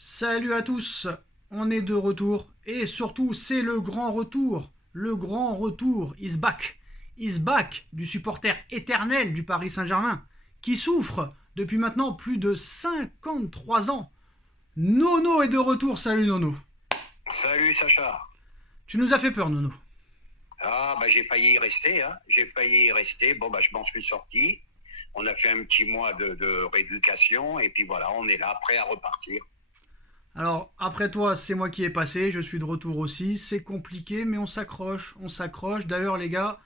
Salut à tous, on est de retour et surtout c'est le grand retour. Le grand retour is back. Is back du supporter éternel du Paris Saint-Germain qui souffre depuis maintenant plus de 53 ans. Nono est de retour, salut Nono. Salut Sacha. Tu nous as fait peur Nono. Ah bah j'ai failli y rester, hein. J'ai failli y rester. Bon bah je m'en suis sorti. On a fait un petit mois de rééducation et puis voilà, on est là, prêt à repartir. Alors après toi c'est moi qui ai passé, je suis de retour aussi, c'est compliqué mais on s'accroche, on s'accroche. D'ailleurs les gars,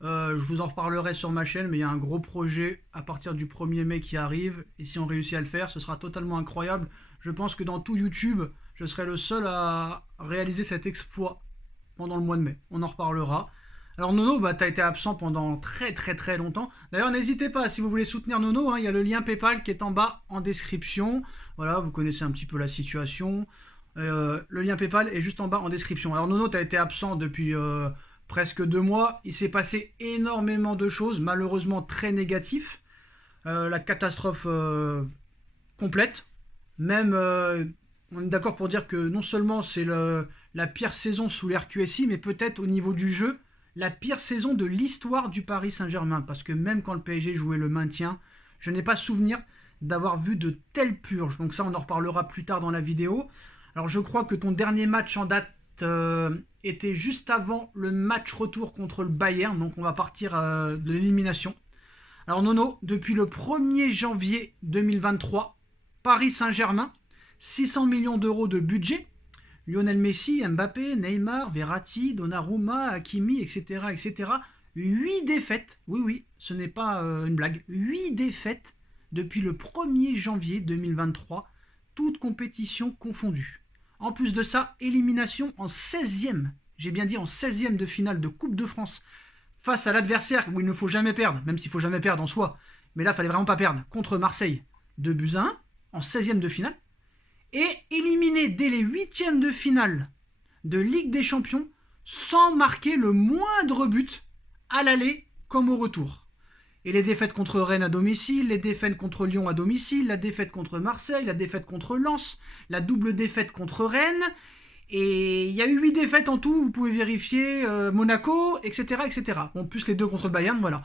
je vous en reparlerai sur ma chaîne, mais il y a un gros projet à partir du 1er mai qui arrive. Et si on réussit à le faire, ce sera totalement incroyable. Je pense que dans tout YouTube, je serai le seul à réaliser cet exploit pendant le mois de mai. On en reparlera. Alors Nono, bah, tu as été absent pendant très très très longtemps. D'ailleurs, n'hésitez pas, si vous voulez soutenir Nono, hein, il y a le lien PayPal qui est en bas en description. Voilà, vous connaissez un petit peu la situation. Le lien PayPal est juste en bas en description. Alors Nono, tu as été absent depuis presque 2 mois. Il s'est passé énormément de choses, malheureusement très négatifs. La catastrophe complète. Même, on est d'accord pour dire que non seulement c'est la pire saison sous l'ère QSI, mais peut-être au niveau du jeu, la pire saison de l'histoire du Paris Saint-Germain. Parce que même quand le PSG jouait le maintien, je n'ai pas souvenir d'avoir vu de telles purges. Donc ça, on en reparlera plus tard dans la vidéo. Alors je crois que ton dernier match en date était juste avant le match retour contre le Bayern. Donc on va partir de l'élimination. Alors Nono, depuis le 1er janvier 2023, Paris Saint-Germain, 600 millions d'euros de budget. Lionel Messi, Mbappé, Neymar, Verratti, Donnarumma, Hakimi, etc., etc. 8 défaites, oui, oui, ce n'est pas une blague, 8 défaites depuis le 1er janvier 2023, toutes compétitions confondues. En plus de ça, élimination en 16e, j'ai bien dit en 16e de finale de Coupe de France, face à l'adversaire où il ne faut jamais perdre, même s'il ne faut jamais perdre en soi, mais là, il fallait vraiment pas perdre, contre Marseille, 2-1, en 16e de finale, et éliminé dès les 8e de finale de Ligue des Champions sans marquer le moindre but à l'aller comme au retour. Et les défaites contre Rennes à domicile, les défaites contre Lyon à domicile, la défaite contre Marseille, la défaite contre Lens, la double défaite contre Rennes. Et il y a eu 8 défaites en tout, vous pouvez vérifier, Monaco, etc., etc. Bon, plus les 2 contre le Bayern, voilà.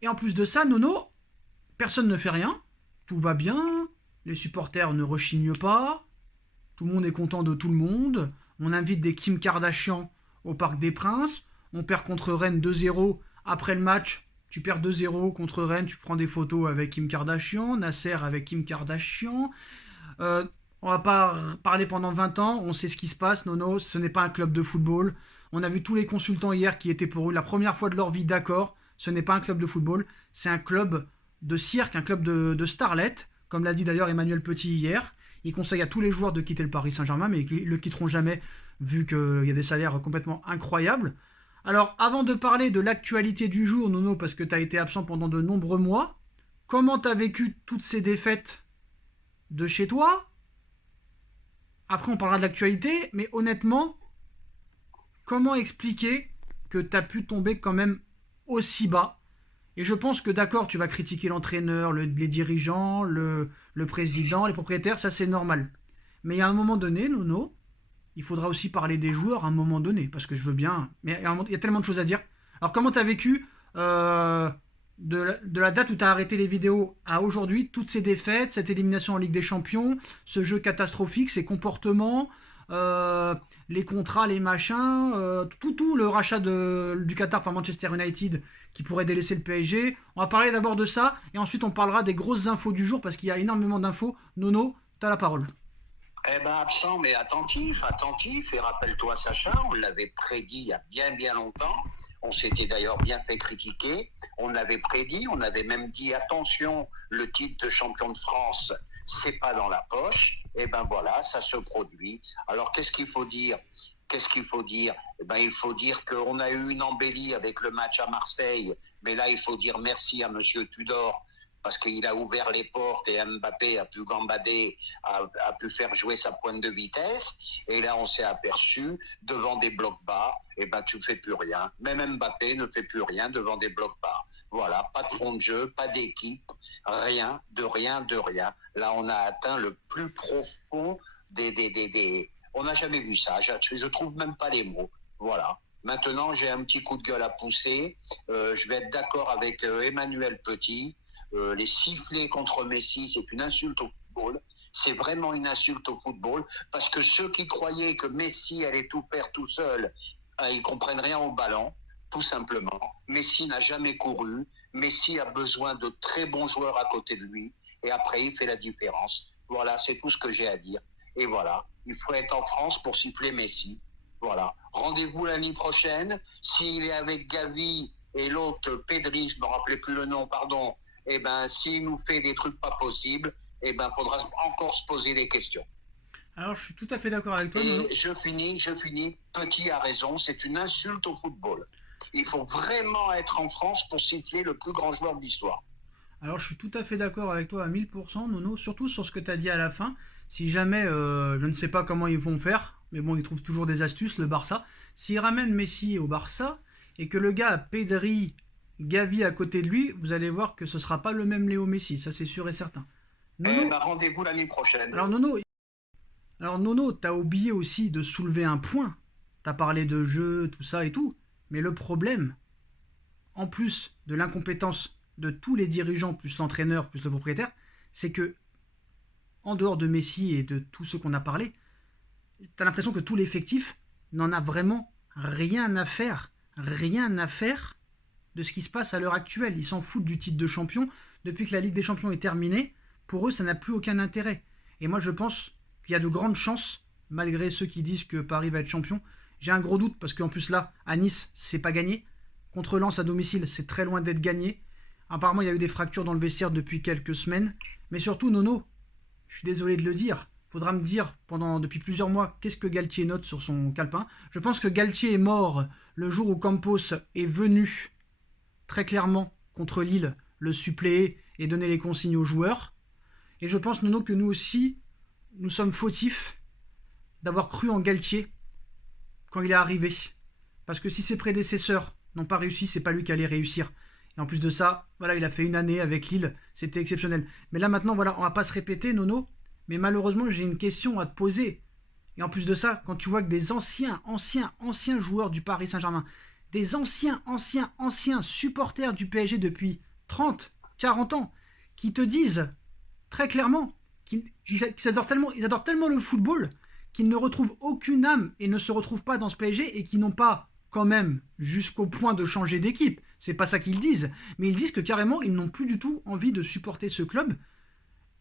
Et en plus de ça, Nono, personne ne fait rien, tout va bien, les supporters ne rechignent pas, tout le monde est content de tout le monde, on invite des Kim Kardashian au Parc des Princes, on perd contre Rennes 2-0, après le match, tu perds 2-0 contre Rennes, tu prends des photos avec Kim Kardashian, Nasser avec Kim Kardashian. On va pas parler pendant 20 ans, on sait ce qui se passe, Nono, ce n'est pas un club de football. On a vu tous les consultants hier qui étaient pour eux la première fois de leur vie d'accord, ce n'est pas un club de football, c'est un club de cirque, un club de starlettes, comme l'a dit d'ailleurs Emmanuel Petit hier. Il conseille à tous les joueurs de quitter le Paris Saint-Germain, mais ils ne le quitteront jamais, vu qu'il y a des salaires complètement incroyables. Alors, avant de parler de l'actualité du jour, Nono, parce que tu as été absent pendant de nombreux mois, comment tu as vécu toutes ces défaites de chez toi? Après, on parlera de l'actualité, mais honnêtement, comment expliquer que tu as pu tomber quand même aussi bas? Et je pense que d'accord, tu vas critiquer l'entraîneur, les dirigeants, le président, les propriétaires, ça c'est normal. Mais il y a un moment donné, Nono, il faudra aussi parler des joueurs à un moment donné, parce que je veux bien. Mais il y a tellement de choses à dire. Alors, comment tu as vécu de la date où tu as arrêté les vidéos à aujourd'hui, toutes ces défaites, cette élimination en Ligue des Champions, ce jeu catastrophique, ces comportements, les contrats, les machins, tout, le rachat du Qatar par Manchester United qui pourrait délaisser le PSG. On va parler d'abord de ça, et ensuite on parlera des grosses infos du jour, parce qu'il y a énormément d'infos. Nono, tu as la parole. Eh ben absent mais attentif, attentif. Et rappelle-toi Sacha, on l'avait prédit il y a bien bien longtemps. On s'était d'ailleurs bien fait critiquer. On l'avait prédit, on avait même dit attention, le titre de champion de France, c'est pas dans la poche. Et ben voilà, ça se produit. Alors qu'est-ce qu'il faut dire? Qu'est-ce qu'il faut dire? Eh ben, il faut dire qu'on a eu une embellie avec le match à Marseille, mais là, il faut dire merci à Monsieur Tudor parce qu'il a ouvert les portes et Mbappé a pu gambader, a pu faire jouer sa pointe de vitesse. Et là, on s'est aperçu, devant des blocs bas, eh ben, tu ne fais plus rien. Même Mbappé ne fait plus rien devant des blocs bas. Voilà, pas de fond de jeu, pas d'équipe, rien, de rien, de rien. Là, on a atteint le plus profond des... On n'a jamais vu ça. Je trouve même pas les mots. Voilà. Maintenant, j'ai un petit coup de gueule à pousser. Je vais être d'accord avec Emmanuel Petit. Les sifflets contre Messi, c'est une insulte au football. C'est vraiment une insulte au football parce que ceux qui croyaient que Messi allait tout faire tout seul, ils comprennent rien au ballon, tout simplement. Messi n'a jamais couru. Messi a besoin de très bons joueurs à côté de lui et après il fait la différence. Voilà, c'est tout ce que j'ai à dire. Et voilà, il faut être en France pour siffler Messi. Voilà. Rendez-vous l'année prochaine. S'il est avec Gavi et l'autre Pedri, je ne me rappelais plus le nom, pardon, eh ben, s'il nous fait des trucs pas possibles, eh ben, faudra encore se poser des questions. Alors, je suis tout à fait d'accord avec toi, Nono. Et je finis. Petit a raison, c'est une insulte au football. Il faut vraiment être en France pour siffler le plus grand joueur de l'histoire. Alors, je suis tout à fait d'accord avec toi à 1000%, Nono, surtout sur ce que tu as dit à la fin. Si jamais, je ne sais pas comment ils vont faire, mais bon, ils trouvent toujours des astuces, le Barça. S'ils ramènent Messi au Barça et que le gars a Pedri, Gavi à côté de lui, vous allez voir que ce sera pas le même Léo Messi, ça c'est sûr et certain. Eh Nono, ben, rendez-vous l'année prochaine. alors Nono, t'as oublié aussi de soulever un point. T'as parlé de jeu, tout ça et tout. Mais le problème, en plus de l'incompétence de tous les dirigeants, plus l'entraîneur, plus le propriétaire, c'est que, en dehors de Messi et de tous ceux qu'on a parlé, t'as l'impression que tout l'effectif n'en a vraiment rien à faire de ce qui se passe à l'heure actuelle. Ils s'en foutent du titre de champion. Depuis que la Ligue des Champions est terminée, pour eux, ça n'a plus aucun intérêt. Et moi, je pense qu'il y a de grandes chances, malgré ceux qui disent que Paris va être champion. J'ai un gros doute, parce qu'en plus là, à Nice, c'est pas gagné. Contre Lens à domicile, c'est très loin d'être gagné. Apparemment, il y a eu des fractures dans le vestiaire depuis quelques semaines. Mais surtout, Nono, je suis désolé de le dire, faudra me dire depuis plusieurs mois qu'est-ce que Galtier note sur son calepin. Je pense que Galtier est mort le jour où Campos est venu très clairement contre Lille le suppléer et donner les consignes aux joueurs. Et je pense, Nono, que nous aussi, nous sommes fautifs d'avoir cru en Galtier quand il est arrivé. Parce que si ses prédécesseurs n'ont pas réussi, c'est pas lui qui allait réussir. Et en plus de ça, voilà, il a fait une année avec Lille, c'était exceptionnel. Mais là maintenant, voilà, on va pas se répéter, Nono, mais malheureusement, j'ai une question à te poser. Et en plus de ça, quand tu vois que des anciens joueurs du Paris Saint-Germain, des anciens supporters du PSG depuis 30, 40 ans, qui te disent très clairement qu'ils adorent tellement le football qu'ils ne retrouvent aucune âme et ne se retrouvent pas dans ce PSG et qui n'ont pas quand même jusqu'au point de changer d'équipe. C'est pas ça qu'ils disent, mais ils disent que carrément ils n'ont plus du tout envie de supporter ce club.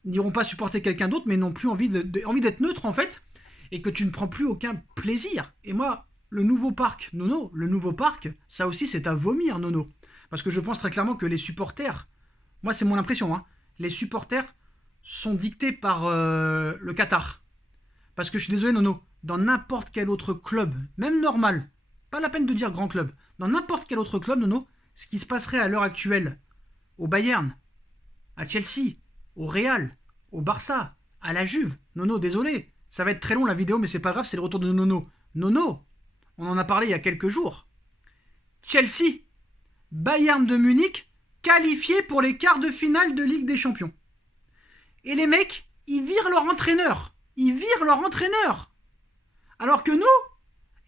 Ils n'iront pas supporter quelqu'un d'autre, mais n'ont plus envie d'être neutre en fait, et que tu ne prends plus aucun plaisir. Et moi, le nouveau parc, Nono, ça aussi c'est à vomir, Nono. Parce que je pense très clairement que les supporters, moi c'est mon impression, hein, les supporters sont dictés par le Qatar. Parce que je suis désolé, Nono, dans n'importe quel autre club, même normal, pas la peine de dire grand club, dans n'importe quel autre club, Nono, ce qui se passerait à l'heure actuelle au Bayern, à Chelsea, au Real, au Barça, à la Juve, Nono, désolé, ça va être très long la vidéo, mais c'est pas grave, c'est le retour de Nono. Nono, on en a parlé il y a quelques jours. Chelsea, Bayern de Munich, qualifiés pour les quarts de finale de Ligue des Champions. Et les mecs, ils virent leur entraîneur. Alors que nous,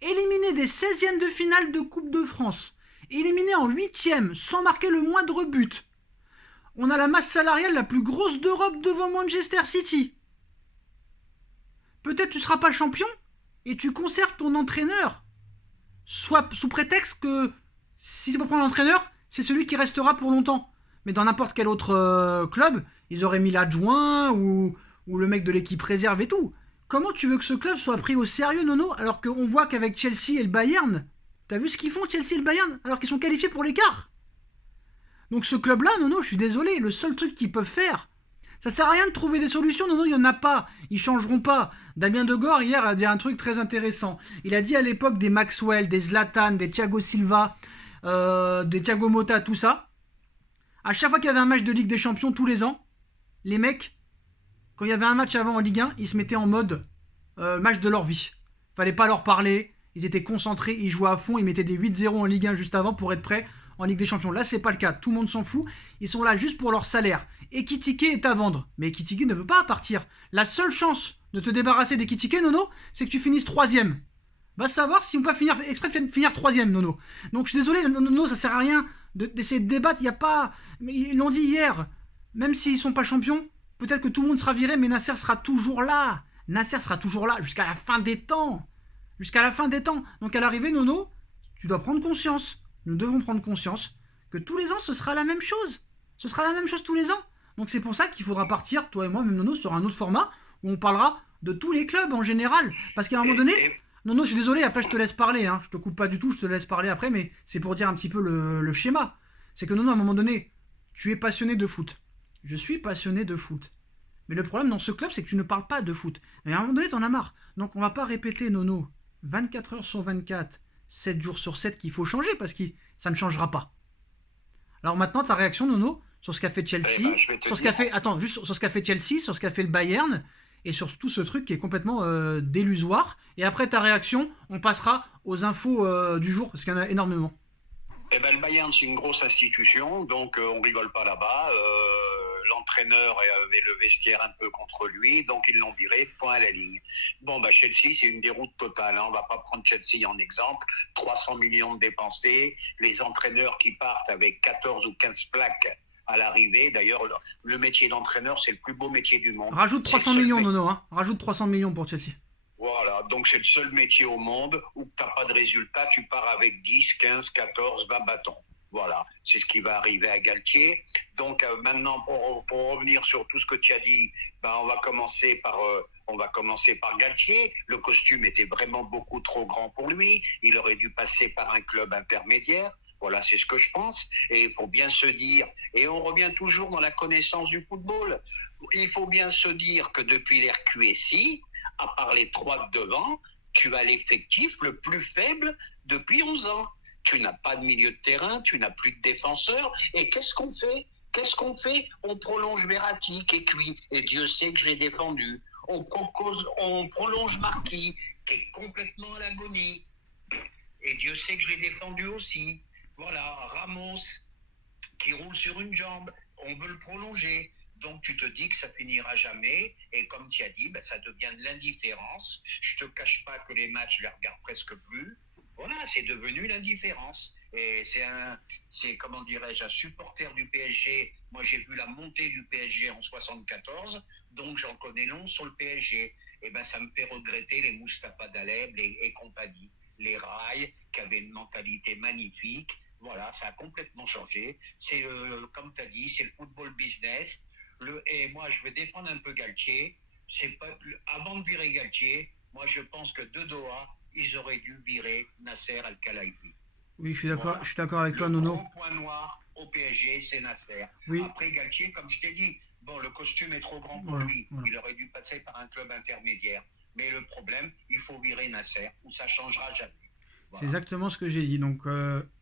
éliminés des 16e de finale de Coupe de France, éliminés en 8e sans marquer le moindre but, on a la masse salariale la plus grosse d'Europe devant Manchester City. Peut-être tu seras pas champion et tu conserves ton entraîneur. Soit sous prétexte que si c'est pour prendre l'entraîneur, c'est celui qui restera pour longtemps. Mais dans n'importe quel autre club, ils auraient mis l'adjoint ou le mec de l'équipe réserve et tout. Comment tu veux que ce club soit pris au sérieux, Nono, alors qu'on voit qu'avec Chelsea et le Bayern, t'as vu ce qu'ils font, Chelsea et le Bayern, alors qu'ils sont qualifiés pour l'écart? Donc ce club-là, Nono, je suis désolé, le seul truc qu'ils peuvent faire, ça sert à rien de trouver des solutions, Nono, il n'y en a pas, ils changeront pas. Damien Degore, hier, a dit un truc très intéressant. Il a dit à l'époque des Maxwell, des Zlatan, des Thiago Silva, des Thiago Motta, tout ça, à chaque fois qu'il y avait un match de Ligue des Champions tous les ans, les mecs, quand il y avait un match avant en Ligue 1, ils se mettaient en mode match de leur vie. Fallait pas leur parler, ils étaient concentrés, ils jouaient à fond, ils mettaient des 8-0 en Ligue 1 juste avant pour être prêts en Ligue des Champions. Là, c'est pas le cas. Tout le monde s'en fout. Ils sont là juste pour leur salaire. Ekitike est à vendre. Mais Ekitike ne veut pas partir. La seule chance de te débarrasser d'Ekitike, Nono, c'est que tu finisses 3e. Va savoir si on peut finir exprès de finir 3e, Nono. Donc je suis désolé, Nono, ça sert à rien d'essayer de débattre. Il y a pas. Mais ils l'ont dit hier. Même s'ils sont pas champions, peut-être que tout le monde sera viré, mais Nasser sera toujours là. Nasser sera toujours là jusqu'à la fin des temps. Jusqu'à la fin des temps. Donc à l'arrivée, Nono, tu dois prendre conscience. Nous devons prendre conscience que tous les ans, ce sera la même chose. Ce sera la même chose tous les ans. Donc c'est pour ça qu'il faudra partir, toi et moi, même Nono, sur un autre format où on parlera de tous les clubs en général. Parce qu'à un moment donné, Nono, je suis désolé, après je te laisse parler. Hein. Je te coupe pas du tout, je te laisse parler après, mais c'est pour dire un petit peu le schéma. C'est que Nono, à un moment donné, tu es passionné de foot. Je suis passionné de foot. Mais le problème dans ce club, c'est que tu ne parles pas de foot. Et à un moment donné, t'en as marre. Donc on va pas répéter, Nono, 24 heures sur 24, 7 jours sur 7 qu'il faut changer, parce que ça ne changera pas. Alors maintenant, ta réaction, Nono, sur ce qu'a fait Chelsea, sur ce qu'a fait, attends, juste sur ce qu'a fait Chelsea, sur ce qu'a fait le Bayern, et sur tout ce truc qui est complètement délusoire. Et après ta réaction, on passera aux infos du jour, parce qu'il y en a énormément. Eh ben, le Bayern, c'est une grosse institution, donc on rigole pas là-bas. L'entraîneur avait le vestiaire un peu contre lui, donc ils l'ont viré, point à la ligne. Bon, bah Chelsea, c'est une déroute totale. Hein. On va pas prendre Chelsea en exemple. 300 millions de dépensés, les entraîneurs qui partent avec 14 ou 15 plaques à l'arrivée. D'ailleurs, le métier d'entraîneur, c'est le plus beau métier du monde. Rajoute 300 millions, Nono. Hein. Rajoute 300 millions pour Chelsea. Voilà, donc c'est le seul métier au monde où tu n'as pas de résultat, tu pars avec 10, 15, 14, 20 bâtons. Voilà, c'est ce qui va arriver à Galtier. Donc maintenant, pour revenir sur tout ce que tu as dit, ben, on va commencer par Galtier. Le costume était vraiment beaucoup trop grand pour lui. Il aurait dû passer par un club intermédiaire. Voilà, c'est ce que je pense. Et il faut bien se dire, et on revient toujours dans la connaissance du football, il faut bien se dire que depuis l'RQSI, à part les 3 de devant, tu as l'effectif le plus faible depuis 11 ans. Tu n'as pas de milieu de terrain, tu n'as plus de défenseurs. Et qu'est-ce qu'on fait? On prolonge Verratti qui est cuit. Et Dieu sait que je l'ai défendu. On prolonge Marquis qui est complètement à l'agonie. Et Dieu sait que je l'ai défendu aussi. Voilà, Ramos qui roule sur une jambe. On veut le prolonger. Donc tu te dis que ça finira jamais, et comme tu as dit, ben, ça devient de l'indifférence. Je te cache pas que les matchs, je les regarde presque plus. Voilà, c'est devenu l'indifférence. Et c'est comment dirais-je, un supporter du PSG. Moi, j'ai vu la montée du PSG en 74, donc j'en connais long sur le PSG. Et ben, ça me fait regretter les Moustapha Daleb et compagnie, les Rails qui avaient une mentalité magnifique. Voilà, ça a complètement changé. C'est comme tu as dit, c'est le football business. Et moi, je vais défendre un peu Galtier. Avant de virer Galtier, moi, je pense que de Doha, ils auraient dû virer Nasser Al-Khelaifi. Oui, je suis d'accord avec toi, Nono. Le grand point noir au PSG, c'est Nasser. Oui. Après, Galtier, comme je t'ai dit, bon, le costume est trop grand pour lui. Voilà. Il aurait dû passer par un club intermédiaire. Mais le problème, il faut virer Nasser, ou ça ne changera jamais. Voilà. C'est exactement ce que j'ai dit. Donc,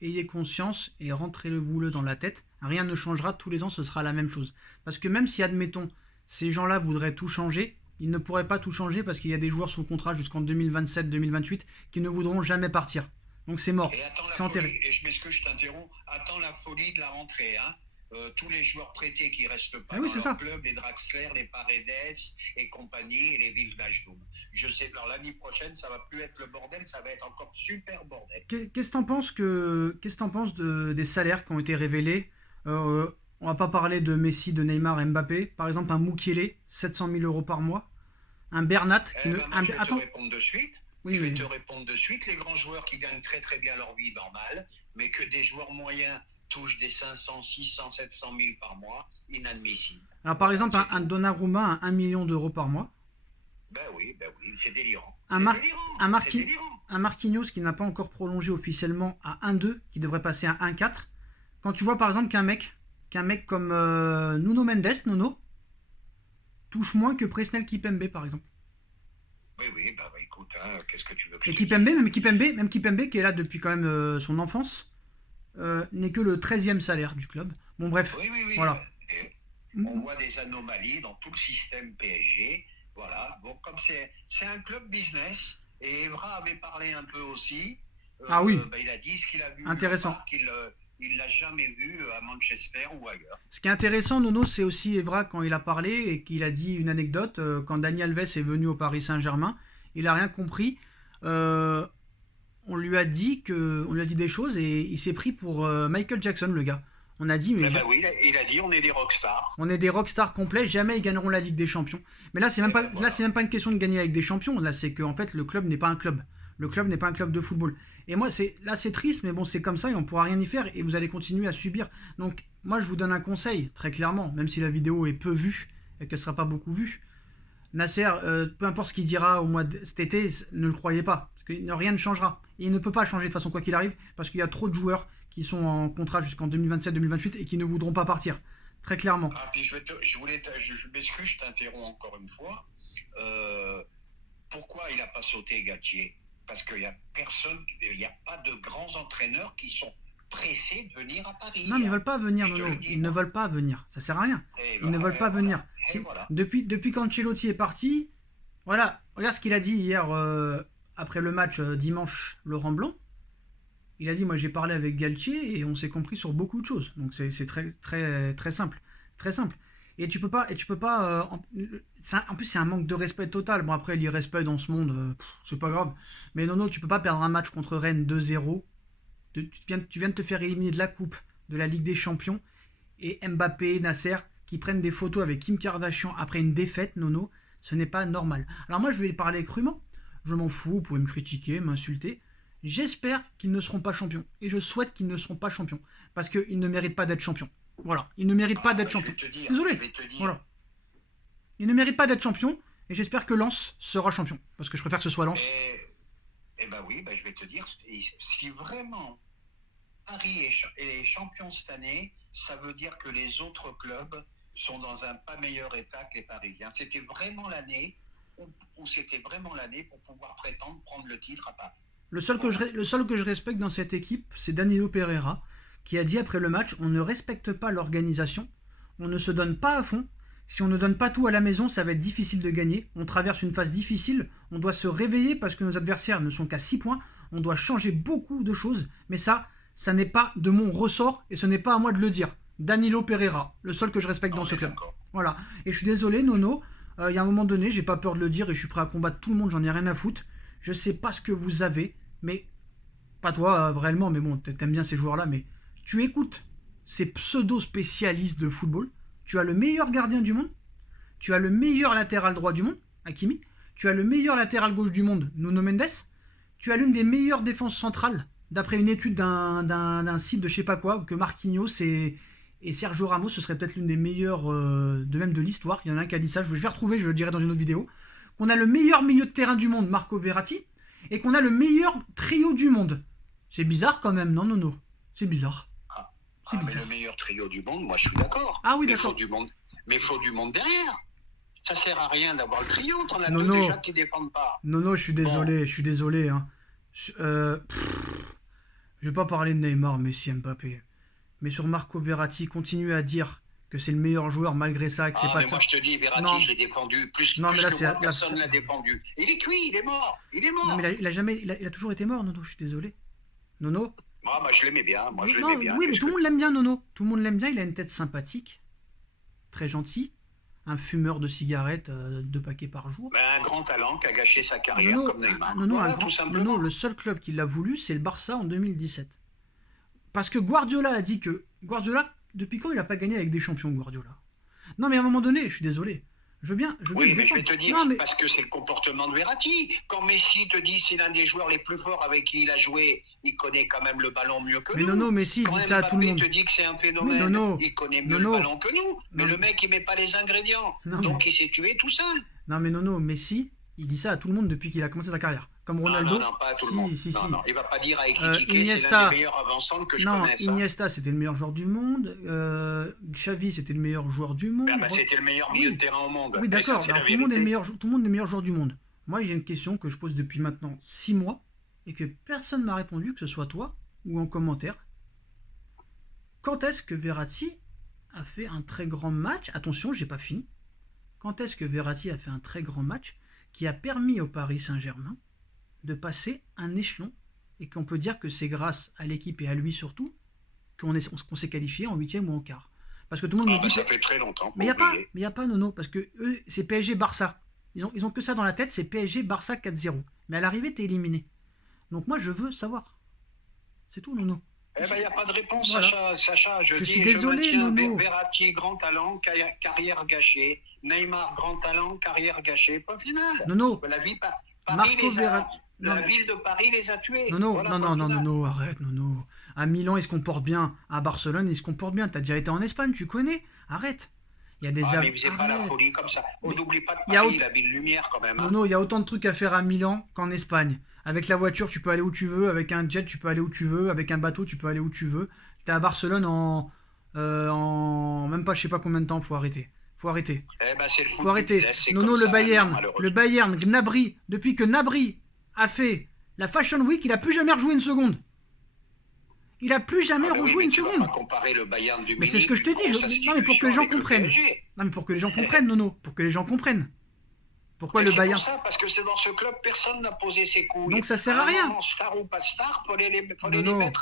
ayez conscience et rentrez-le-vous-le dans la tête. Rien ne changera, tous les ans, ce sera la même chose. Parce que même si, admettons, ces gens-là voudraient tout changer, ils ne pourraient pas tout changer parce qu'il y a des joueurs sous contrat jusqu'en 2027-2028 qui ne voudront jamais partir. Donc c'est mort, c'est enterré. Et je m'excuse, je t'interromps. Attends la folie de la rentrée, hein. Tous les joueurs prêtés qui restent pas dans leur club, les Draxler, les Paredes et compagnie, et les Villes-Vajdoum. Je sais, alors l'année prochaine, ça va plus être le bordel, ça va être encore super bordel. Qu'est-ce que t'en penses des salaires qui ont été révélés? On va pas parler de Messi, de Neymar, Mbappé. Par exemple, un Mukiele, 700 000 euros par mois. Un Bernat qui je vais te répondre de suite. Je vais te répondre de suite. Les grands joueurs qui gagnent très très bien leur vie normale, mais que des joueurs moyens touchent des 500, 600, 700 000 par mois, inadmissible. Alors par exemple, un Donnarumma à 1 million d'euros par mois. Ben oui, c'est délirant. Un Marquinhos qui n'a pas encore prolongé officiellement à 1,2, qui devrait passer à 1,4. Quand tu vois par exemple qu'un mec comme Nuno Mendes, Nono, touche moins que Presnel Kipembe par exemple. Oui, bah écoute, hein, qu'est-ce que tu veux que et même Kipembe qui est là depuis quand même son enfance, n'est que le 13e salaire du club. Bon bref, oui, voilà. On voit des anomalies dans tout le système PSG. Voilà, bon, comme c'est un club business, et Evra avait parlé un peu aussi. Ah oui. Il a dit ce qu'il a vu. Intéressant. il l'a jamais vu à Manchester ou ailleurs. Ce qui est intéressant, Nono, c'est aussi Evra quand il a parlé et qu'il a dit une anecdote. Quand Dani Alves est venu au Paris Saint-Germain, il a rien compris. Euh, on lui a dit des choses et il s'est pris pour Michael Jackson, le gars. On a dit, mais Eh ben oui, il a dit on est des rockstars. on est des rockstars complets, jamais ils gagneront la Ligue des Champions. Mais là, Eh ben là, voilà. c'est même pas une question de gagner la Ligue des Champions. Là, c'est que en fait, le club n'est pas un club. Le club n'est pas un club de football. Et moi, c'est triste, mais bon, c'est comme ça et on pourra rien y faire et vous allez continuer à subir. Donc, moi, je vous donne un conseil, très clairement, même si la vidéo est peu vue et qu'elle sera pas beaucoup vue. Nasser, peu importe ce qu'il dira au mois de cet été, ne le croyez pas, parce que rien ne changera. Et il ne peut pas changer de façon quoi qu'il arrive, parce qu'il y a trop de joueurs qui sont en contrat jusqu'en 2027-2028 et qui ne voudront pas partir. Très clairement. Ah, puis je m'excuse, je t'interromps encore une fois. Euh, Pourquoi il n'a pas sauté Galtier? Parce qu'il n'y a personne, il n'y a pas de grands entraîneurs qui sont pressés de venir à Paris. Non, mais ils veulent pas venir, Je te Nono. le dis, Ils ne moi. veulent pas venir. Ça sert à rien. Et Ils ne veulent pas venir. Et voilà. Depuis qu'Ancelotti est parti, voilà, regarde ce qu'il a dit hier après le match dimanche, Laurent Blanc. Il a dit, moi j'ai parlé avec Galtier et on s'est compris sur beaucoup de choses. Donc c'est très, très, très simple. Très simple. Et tu peux pas en plus, c'est un manque de respect total. Bon, après, l'irrespect dans ce monde, c'est pas grave. Mais non, tu peux pas perdre un match contre Rennes 2-0. Tu viens de te faire éliminer de la Coupe, de la Ligue des Champions. Et Mbappé, Nasser, qui prennent des photos avec Kim Kardashian après une défaite, Nono, ce n'est pas normal. Alors moi, je vais parler crûment. Je m'en fous, vous pouvez me critiquer, m'insulter. J'espère qu'ils ne seront pas champions. Et je souhaite qu'ils ne seront pas champions. Parce qu'ils ne méritent pas d'être champions. Voilà, ils ne méritent pas d'être Je champions. vais te Je suis dire, désolé. je vais te dire. Voilà. Ils ne méritent pas d'être champions. Et j'espère que Lens sera champion. Parce que je préfère que ce soit Lens. Ben oui, ben je vais te dire, si vraiment Paris est champion cette année, ça veut dire que les autres clubs sont dans un pas meilleur état que les Parisiens. C'était vraiment l'année où c'était vraiment l'année pour pouvoir prétendre prendre le titre à Paris. Voilà. Le seul que je respecte dans cette équipe, c'est Danilo Pereira, qui a dit après le match, on ne respecte pas l'organisation, on ne se donne pas à fond. Si on ne donne pas tout à la maison, ça va être difficile de gagner. On traverse une phase difficile, on doit se réveiller parce que nos adversaires ne sont qu'à 6 points. On doit changer beaucoup de choses, mais ça n'est pas de mon ressort et ce n'est pas à moi de le dire. Danilo Pereira, le seul que je respecte dans On ce est club. d'accord. Voilà. Et je suis désolé, Nono, il y a un moment donné, j'ai pas peur de le dire et je suis prêt à combattre tout le monde, j'en ai rien à foutre. Je sais pas ce que vous avez, mais pas toi réellement, mais bon, t'aimes bien ces joueurs-là, mais tu écoutes ces pseudo-spécialistes de football. Tu as le meilleur gardien du monde, tu as le meilleur latéral droit du monde, Hakimi, tu as le meilleur latéral gauche du monde, Nuno Mendes, tu as l'une des meilleures défenses centrales, d'après une étude d'un site de je sais pas quoi, que Marquinhos et Sergio Ramos, ce serait peut-être l'une des meilleures de même de l'histoire. Il y en a un qui a dit ça, je vais retrouver, je le dirai dans une autre vidéo. Qu'on a le meilleur milieu de terrain du monde, Marco Verratti, et qu'on a le meilleur trio du monde. C'est bizarre quand même, non, Nono? C'est bizarre. C'est Mais bizarre. le meilleur trio du monde, moi je suis d'accord. Ah oui, Mais d'accord. il faut du monde derrière. Ça sert à rien d'avoir le trio, t'en as Non, deux non. déjà qui défendent pas. Nono, je suis désolé. Hein. Je vais pas parler de Neymar, Messi, Mbappé. Mais sur Marco Verratti, continuer à dire que c'est le meilleur joueur malgré ça, que c'est pas Mais de moi ça. je te dis, Verratti, Non. je l'ai défendu Non, mais là, que c'est. moi, Là, personne ne l'a défendu. Il est cuit, il est mort. Il est non, mort. mais il a toujours été mort, Nono, je suis désolé. Nono. Moi je l'aimais bien. Moi je Non, l'aimais bien. oui, mais tout le monde l'aime bien, Nono. Tout le monde l'aime bien, il a une tête sympathique, très gentil, un fumeur de cigarettes, 2 paquets par jour. Un grand talent qui a gâché sa carrière Nono, comme Neymar. Nono, Voilà, tout simplement. Nono, le seul club qui l'a voulu, c'est le Barça en 2017. Parce que Guardiola a dit que. Guardiola, depuis quand il n'a pas gagné avec des champions, Guardiola? Non, mais à un moment donné, je suis désolé. Je veux bien. Oui, le mais je vais défendre. te dire, Non, mais. parce que c'est le comportement de Verratti. Quand Messi te dit c'est l'un des joueurs les plus forts avec qui il a joué, il connaît quand même le ballon mieux que Mais nous. Nono, Messi, il Quand dit ça à tout le Mbappé monde. te dit que c'est un Mais phénomène, Nono, il connaît mieux Nono. le ballon que nous. Mais Non, le mec, il met pas les ingrédients. Non, Donc il s'est tué tout seul. Non, mais Nono, Messi, il dit ça à tout le monde depuis qu'il a commencé sa carrière. Comme Ronaldo. Non, pas à tout le Si, monde. si, non, si. non, il va pas dire à critiquer, c'est Iniesta. l'un des meilleurs avançantes que je Non, connaisse. Iniesta, c'était le meilleur joueur du monde. Xavi, c'était le meilleur joueur du monde. C'était le meilleur milieu de terrain au monde. Oui, Et d'accord. ça, c'est Alors, la tout le monde est vérité. le meilleur joueur du monde. Moi, j'ai une question que je pose depuis maintenant 6 mois et que personne m'a répondu, que ce soit toi ou en commentaire. Quand est-ce que Verratti a fait un très grand match? Attention, j'ai pas fini. Quand est-ce que Verratti a fait un très grand match qui a permis au Paris Saint-Germain de passer un échelon et qu'on peut dire que c'est grâce à l'équipe et à lui surtout qu'on s'est qualifié en huitième ou en quart. Parce que tout le monde me dit... Ça fait très longtemps. Mais il n'y a pas Nono, parce que eux, c'est PSG-Barça. Ils ont que ça dans la tête, c'est PSG-Barça 4-0. Mais à l'arrivée, t'es éliminé. Donc moi, je veux savoir. C'est tout, Nono. Eh ben, il n'y a pas de réponse, Voilà. Sacha. Je suis désolé, Nono. Verratti, grand talent, carrière gâchée. Neymar, grand talent, carrière gâchée. Pas final. Nono. La ville de Paris les a tués. Nono, voilà, non, arrête, Nono. À Milan, ils se comportent bien. À Barcelone, ils se comportent bien. T'as déjà été en Espagne, tu connais. Arrête. Il y a des mais vous n'avez pas la folie comme ça. On n'oublie pas de Paris, la ville lumière quand même. Nono, il y a autant de trucs à faire à Milan qu'en Espagne. Avec la voiture, tu peux aller où tu veux. Avec un jet, tu peux aller où tu veux. Avec un bateau, tu peux aller où tu veux. T'es à Barcelone en même pas je sais pas combien de temps. Faut arrêter. Eh ben, c'est le foot. Faut arrêter. Nono, le Bayern, Gnabry. Depuis que Gnabry a fait la Fashion Week, il a plus jamais rejoué une seconde. Il a plus jamais rejoué une seconde. Vas pas comparer le Bayern du Munich. Mais c'est ce que je te dis. Non, mais pour que les gens comprennent. Non, mais pour que les gens comprennent, Nono. Pour que les gens comprennent. Pourquoi le Bayern? C'est pour ça, parce que c'est dans ce club, personne n'a posé ses couilles. Donc ça sert à rien. Star ou pas star, il fallait les mettre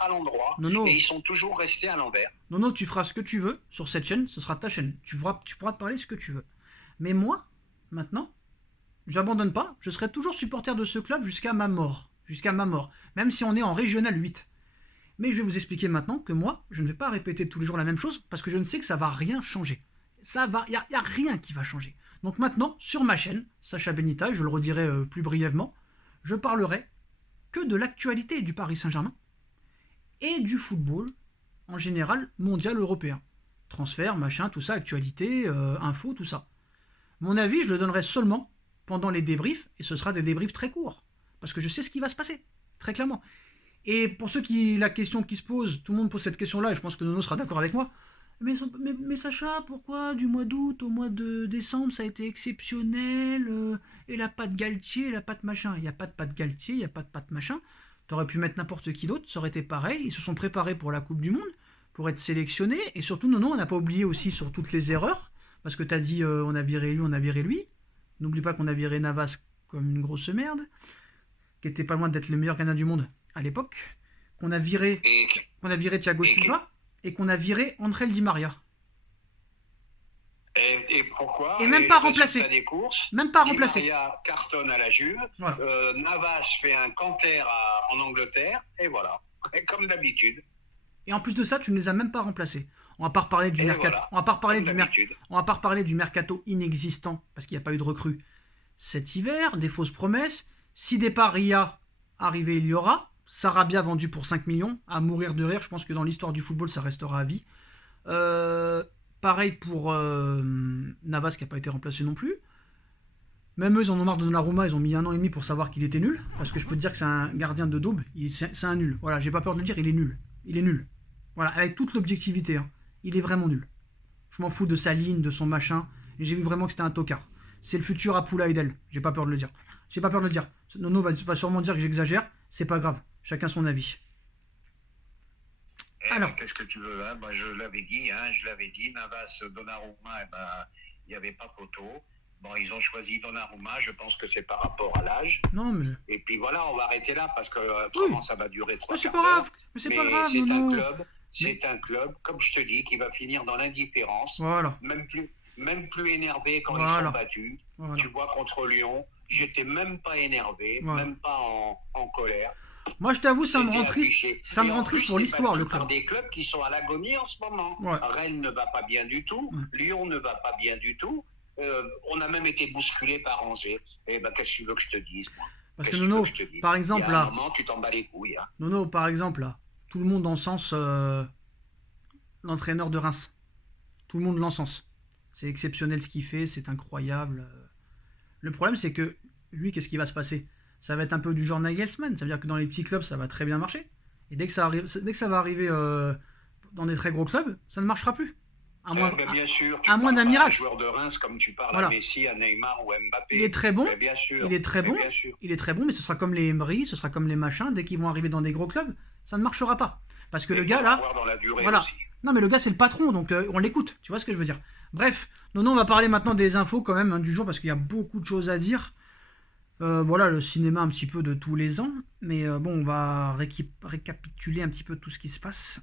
à l'endroit. Et ils sont toujours restés à l'envers. Nono, tu feras ce que tu veux sur cette chaîne, ce sera ta chaîne. Tu pourras te parler ce que tu veux. Mais moi, maintenant, j'abandonne pas. Je serai toujours supporter de ce club jusqu'à ma mort. Même si on est en régional 8. Mais je vais vous expliquer maintenant que moi, je ne vais pas répéter tous les jours la même chose parce que je ne sais que ça va rien changer. Il y a rien qui va changer. Donc maintenant, sur ma chaîne, Sacha Benita, je le redirai plus brièvement, je parlerai que de l'actualité du Paris Saint-Germain et du football en général mondial européen. Transfert, machin, tout ça, actualité, info, tout ça. Mon avis, je le donnerai seulement pendant les débriefs et ce sera des débriefs très courts parce que je sais ce qui va se passer, très clairement. Et pour ceux qui, la question qui se pose, tout le monde pose cette question-là, et je pense que Nono sera d'accord avec moi. Mais Sacha, pourquoi du mois d'août au mois de décembre, ça a été exceptionnel, et la patte Galtier, la patte machin. Il n'y a pas de patte Galtier, il n'y a pas de patte machin. T'aurais pu mettre n'importe qui d'autre, ça aurait été pareil. Ils se sont préparés pour la Coupe du Monde, pour être sélectionnés. Et surtout, Nono, on n'a pas oublié aussi sur toutes les erreurs, parce que t'as dit on a viré lui. N'oublie pas qu'on a viré Navas comme une grosse merde, qui était pas loin d'être le meilleur gardien du monde à l'époque, qu'on a viré Thiago Silva et qu'on a viré André Di Maria. Et pourquoi? Et même pas remplacé. Même pas remplacé. Di Maria cartonne à la Juve, voilà. Navas fait un canter en Angleterre, et voilà, comme d'habitude. Et en plus de ça, tu ne les as même pas remplacés. On va pas reparler du mercato. Voilà, on va pas reparler du mercato inexistant parce qu'il n'y a pas eu de recrue cet hiver, des fausses promesses. Si départ il y a, arrivé il y aura. Sarabia vendu pour 5 millions, à mourir de rire. Je pense que dans l'histoire du football, ça restera à vie. Pareil pour Navas qui n'a pas été remplacé non plus. Même eux, ils en ont marre de Donnarumma. Ils ont mis 1 an et demi pour savoir qu'il était nul. Parce que je peux te dire que c'est un gardien de daube. C'est un nul. Voilà, j'ai pas peur de le dire, il est nul. Il est nul. Voilà, avec toute l'objectivité. Hein. Il est vraiment nul. Je m'en fous de sa ligne, de son machin. Et j'ai vu vraiment que c'était un tocard. C'est le futur Apoula Aidel. J'ai pas peur de le dire. Nono va sûrement dire que j'exagère. C'est pas grave. Chacun son avis. Alors, qu'est-ce que tu veux, hein? Je l'avais dit, Navas, Donnarumma, il n'y avait pas photo. Bon, ils ont choisi Donnarumma, je pense que c'est par rapport à l'âge. Non, mais... Et puis voilà, on va arrêter là, parce que autrement ça va durer 3 quarts d'heure. Mais c'est pas grave, c'est un club, comme je te dis, qui va finir dans l'indifférence. Voilà. Même plus énervé quand ils sont battus. Voilà. Tu vois, contre Lyon, j'étais même pas énervé, même pas en colère. Moi, je t'avoue, ça me rend triste pour l'histoire, le club. Par des clubs qui sont à l'agonie en ce moment. Ouais. Rennes ne va pas bien du tout. Lyon ne va pas bien du tout. On a même été bousculé par Angers. Qu'est-ce que tu veux que je te dise, moi? Parce que Nono, par exemple, là... À un moment, tu t'en bats les couilles. Hein. Nono, par exemple, là, tout le monde encense l'entraîneur de Reims. Tout le monde l'encense. C'est exceptionnel ce qu'il fait, c'est incroyable. Le problème, c'est que lui, qu'est-ce qui va se passer? Ça va être un peu du genre Nagelsmann. Ça veut dire que dans les petits clubs, ça va très bien marcher. Et dès que ça va arriver dans des très gros clubs, ça ne marchera plus. À moins d'un miracle. Un joueur de Reims, comme tu parles à Messi, à Neymar ou à Mbappé. Il est très bon. Bien sûr. Il est très bon, mais ce sera comme les Emery, ce sera comme les machins. Dès qu'ils vont arriver dans des gros clubs, ça ne marchera pas. Parce que le gars là, voilà. Aussi. Non, mais le gars c'est le patron, donc on l'écoute. Tu vois ce que je veux dire? Bref, non, on va parler maintenant des infos quand même du jour parce qu'il y a beaucoup de choses à dire. Voilà, le cinéma un petit peu de tous les ans. Mais bon, on va récapituler un petit peu tout ce qui se passe.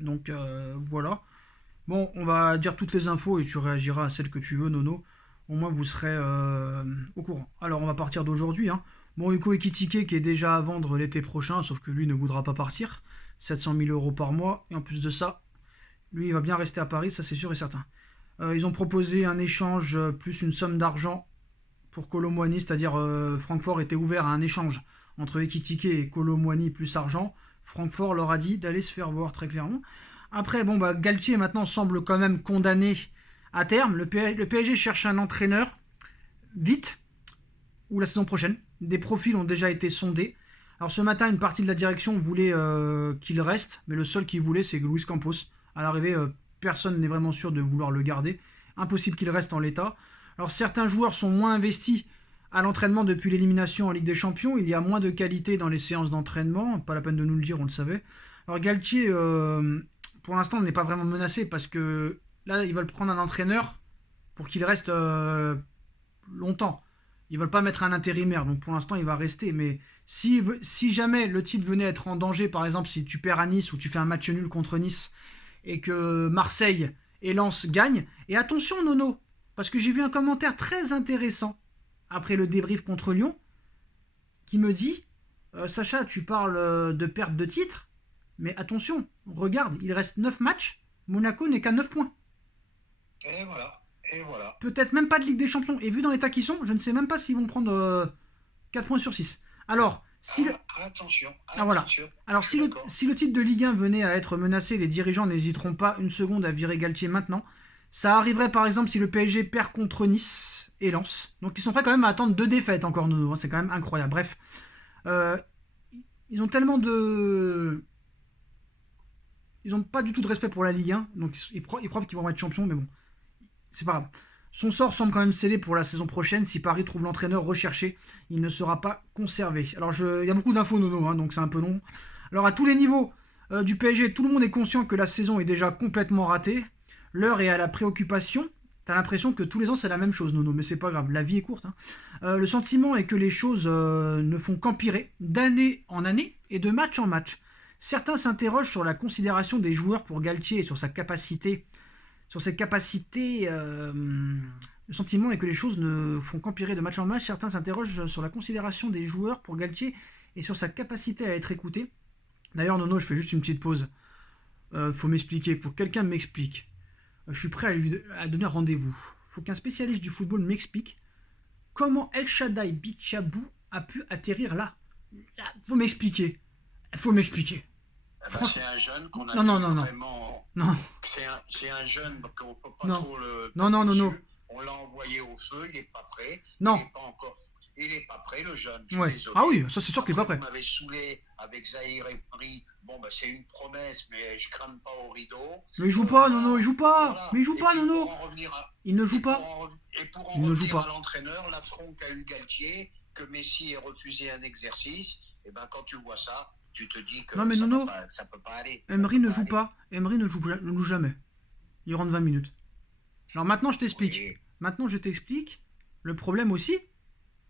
Donc voilà. Bon, on va dire toutes les infos et tu réagiras à celles que tu veux, Nono. Au moins, vous serez au courant. Alors, on va partir d'aujourd'hui. Hein. Bon, Hugo Ekitike qui est déjà à vendre l'été prochain, sauf que lui ne voudra pas partir. 700 000 euros par mois. Et en plus de ça, lui, il va bien rester à Paris, ça c'est sûr et certain. Ils ont proposé un échange plus une somme d'argent pour Kolo Muani, c'est-à-dire Francfort était ouvert à un échange entre Ekitike et Kolo Muani plus argent. Francfort leur a dit d'aller se faire voir très clairement. Après, bon, bah, Galtier maintenant semble quand même condamné à terme. Le PSG cherche un entraîneur vite ou la saison prochaine. Des profils ont déjà été sondés. Alors ce matin, une partie de la direction voulait qu'il reste, mais le seul qui voulait, c'est Luis Campos. À l'arrivée, personne n'est vraiment sûr de vouloir le garder. Impossible qu'il reste en l'état. Alors certains joueurs sont moins investis à l'entraînement depuis l'élimination en Ligue des Champions. Il y a moins de qualité dans les séances d'entraînement. Pas la peine de nous le dire, on le savait. Alors Galtier, pour l'instant, n'est pas vraiment menacé parce que là, ils veulent prendre un entraîneur pour qu'il reste longtemps. Ils veulent pas mettre un intérimaire, donc pour l'instant, il va rester. Mais si jamais le titre venait être en danger, par exemple, si tu perds à Nice ou tu fais un match nul contre Nice et que Marseille et Lens gagnent, et attention, Nono, parce que j'ai vu un commentaire très intéressant après le débrief contre Lyon qui me dit Sacha, tu parles de perte de titre, mais attention, regarde, il reste 9 matchs, Monaco n'est qu'à 9 points. Et voilà, et voilà. Peut-être même pas de Ligue des Champions. Et vu dans l'état qu'ils sont, je ne sais même pas s'ils vont prendre 4 points sur 6. Alors, si attention. voilà. Alors si le titre de Ligue 1 venait à être menacé, les dirigeants n'hésiteront pas une seconde à virer Galtier maintenant. Ça arriverait par exemple si le PSG perd contre Nice et Lens. Donc ils sont prêts quand même à attendre 2 défaites encore, Nono. C'est quand même incroyable. Bref. Ils ont tellement de... Ils n'ont pas du tout de respect pour la Ligue 1. Donc ils croient qu'ils vont être champions, mais bon. C'est pas grave. Son sort semble quand même scellé pour la saison prochaine. Si Paris trouve l'entraîneur recherché, il ne sera pas conservé. Alors, il y a beaucoup d'infos, Nono, hein, donc c'est un peu long. Alors, à tous les niveaux du PSG, tout le monde est conscient que la saison est déjà complètement ratée. L'heure est à la préoccupation. T'as l'impression que tous les ans, c'est la même chose, Nono, mais c'est pas grave. La vie est courte. Hein. Le sentiment est que les choses ne font qu'empirer d'année en année et de match en match. Certains s'interrogent sur la considération des joueurs pour Galtier et sur sa capacité... Sur cette capacité, le sentiment est que les choses ne font qu'empirer de match en match. Certains s'interrogent sur la considération des joueurs pour Galtier et sur sa capacité à être écouté. D'ailleurs, Nono, je fais juste une petite pause. Faut m'expliquer, faut que quelqu'un m'explique. Je suis prêt à donner rendez-vous. Faut qu'un spécialiste du football m'explique comment El Shaddai Bichabou a pu atterrir là. Faut m'expliquer. Faut m'expliquer. C'est un jeune qu'on a vraiment... Non. C'est un jeune qu'on peut pas trop le... Non. On l'a envoyé au feu, il n'est pas prêt. Non. Il n'est pas prêt, le jeune. Ouais. Ah oui, ça c'est sûr qu'il n'est pas prêt. On m'avait saoulé avec Zahir Emery. Bon, c'est une promesse, mais je crains pas au rideau. Mais il joue pas, Nono, il joue pas. Voilà. Mais il joue pas, Nono. Il ne joue pas. Et pour en revenir à l'entraîneur, l'affront qu'a eu Galtier, que Messi ait refusé un exercice, et ben quand tu vois ça, tu te dis que non, mais Nono, ça peut pas aller. Emery ne joue pas. Emery ne joue jamais. Il rentre 20 minutes. Alors maintenant, je t'explique. Oui. Maintenant, je t'explique. Le problème aussi,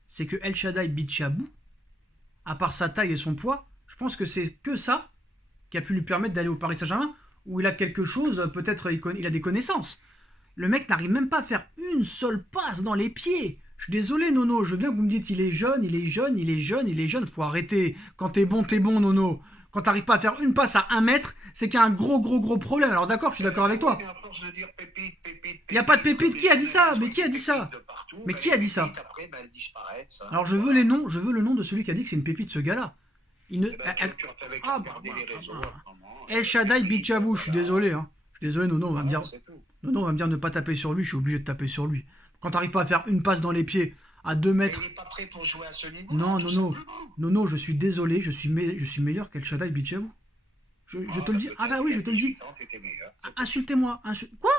c'est que El Shaddai Bichabou, à part sa taille et son poids, je pense que c'est que ça qui a pu lui permettre d'aller au Paris Saint-Germain, où il a quelque chose, peut-être il a des connaissances. Le mec n'arrive même pas à faire une seule passe dans les pieds. Je suis désolé, Nono, je veux bien que vous me dites il est jeune, faut arrêter. Quand t'es bon, Nono. Quand t'arrives pas à faire une passe à 1 mètre, c'est qu'il y a un gros problème. Alors d'accord, je suis d'accord avec toi. Il n'y a pas de pépite, qui a dit ça? Mais qui a dit ça? Mais qui a dit ça? Alors je veux le nom de celui qui a dit que c'est une pépite, ce gars-là. El Shaddai Bichabou, je suis désolé. Hein. Je suis désolé, Nono, on va me dire ne pas taper sur lui, je suis obligé de taper sur lui. Quand t'arrives pas à faire une passe dans les pieds à 2 mètres... Mais il n'est pas prêt pour jouer à ce niveau. Non, je suis désolé, je suis meilleur qu'El Shaddai Bichabou. Je te le dis. Ah bah oui, je te le dis. Insultez-moi. Quoi?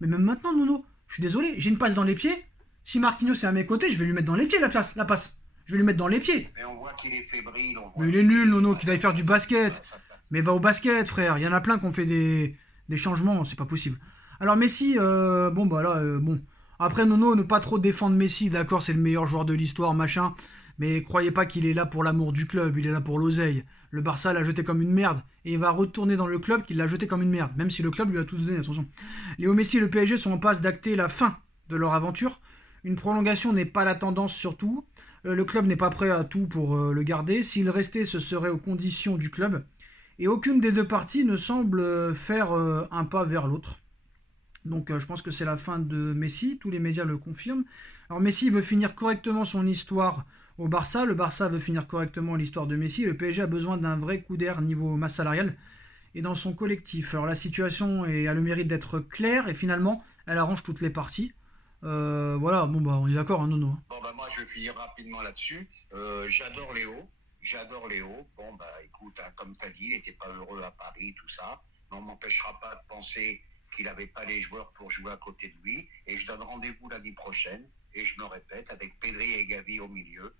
Mais même maintenant, Nono, je suis désolé, j'ai une passe dans les pieds. Si Marquinhos est à mes côtés, je vais lui mettre dans les pieds la passe. Je vais lui mettre dans les pieds. Mais on voit qu'il est fébrile. Mais il est nul, Nono, qu'il aille faire du basket. Mais va au basket, frère. Il y en a plein qui ont fait des changements, c'est pas possible. Alors Messi, bon. Après, Nono, ne pas trop défendre Messi, d'accord, c'est le meilleur joueur de l'histoire, machin. Mais croyez pas qu'il est là pour l'amour du club, il est là pour l'oseille. Le Barça l'a jeté comme une merde et il va retourner dans le club qui l'a jeté comme une merde, même si le club lui a tout donné, attention. Léo Messi et le PSG sont en passe d'acter la fin de leur aventure. Une prolongation n'est pas la tendance surtout. Le club n'est pas prêt à tout pour le garder. S'il restait, ce serait aux conditions du club. Et aucune des deux parties ne semble faire un pas vers l'autre. Donc je pense que c'est la fin de Messi, tous les médias le confirment. Alors Messi veut finir correctement son histoire au Barça, le Barça veut finir correctement l'histoire de Messi, le PSG a besoin d'un vrai coup d'air niveau masse salariale et dans son collectif. Alors la situation a le mérite d'être claire et finalement elle arrange toutes les parties. Voilà, bon bah on est d'accord, hein, Nono. Bon bah moi je vais finir rapidement là-dessus. J'adore Léo. Bon bah écoute, hein, comme tu as dit, il n'était pas heureux à Paris, tout ça. Mais on ne m'empêchera pas de penser qu'il n'avait pas les joueurs pour jouer à côté de lui. Et je donne rendez-vous l'année prochaine. Et je me répète, avec Pedri et Gavi au milieu,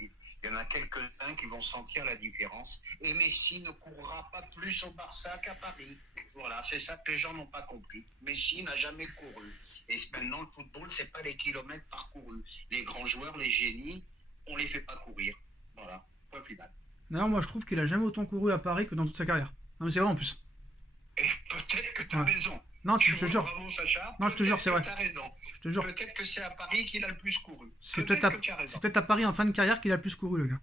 il y en a quelques-uns qui vont sentir la différence. Et Messi ne courra pas plus au Barça qu'à Paris. Voilà, c'est ça que les gens n'ont pas compris. Messi n'a jamais couru. Et maintenant, le football, c'est pas les kilomètres parcourus. Les grands joueurs, les génies, on les fait pas courir. Voilà, point final. D'ailleurs, moi je trouve qu'il a jamais autant couru à Paris que dans toute sa carrière. Non mais c'est vrai en plus. Et peut-être que tu as raison. Non, je te jure. Bravo, Sacha. Non, je te jure, c'est vrai. Tu as raison. Je te jure. Peut-être que c'est à Paris qu'il a le plus couru. C'est peut-être à Paris en fin de carrière qu'il a le plus couru, le gars.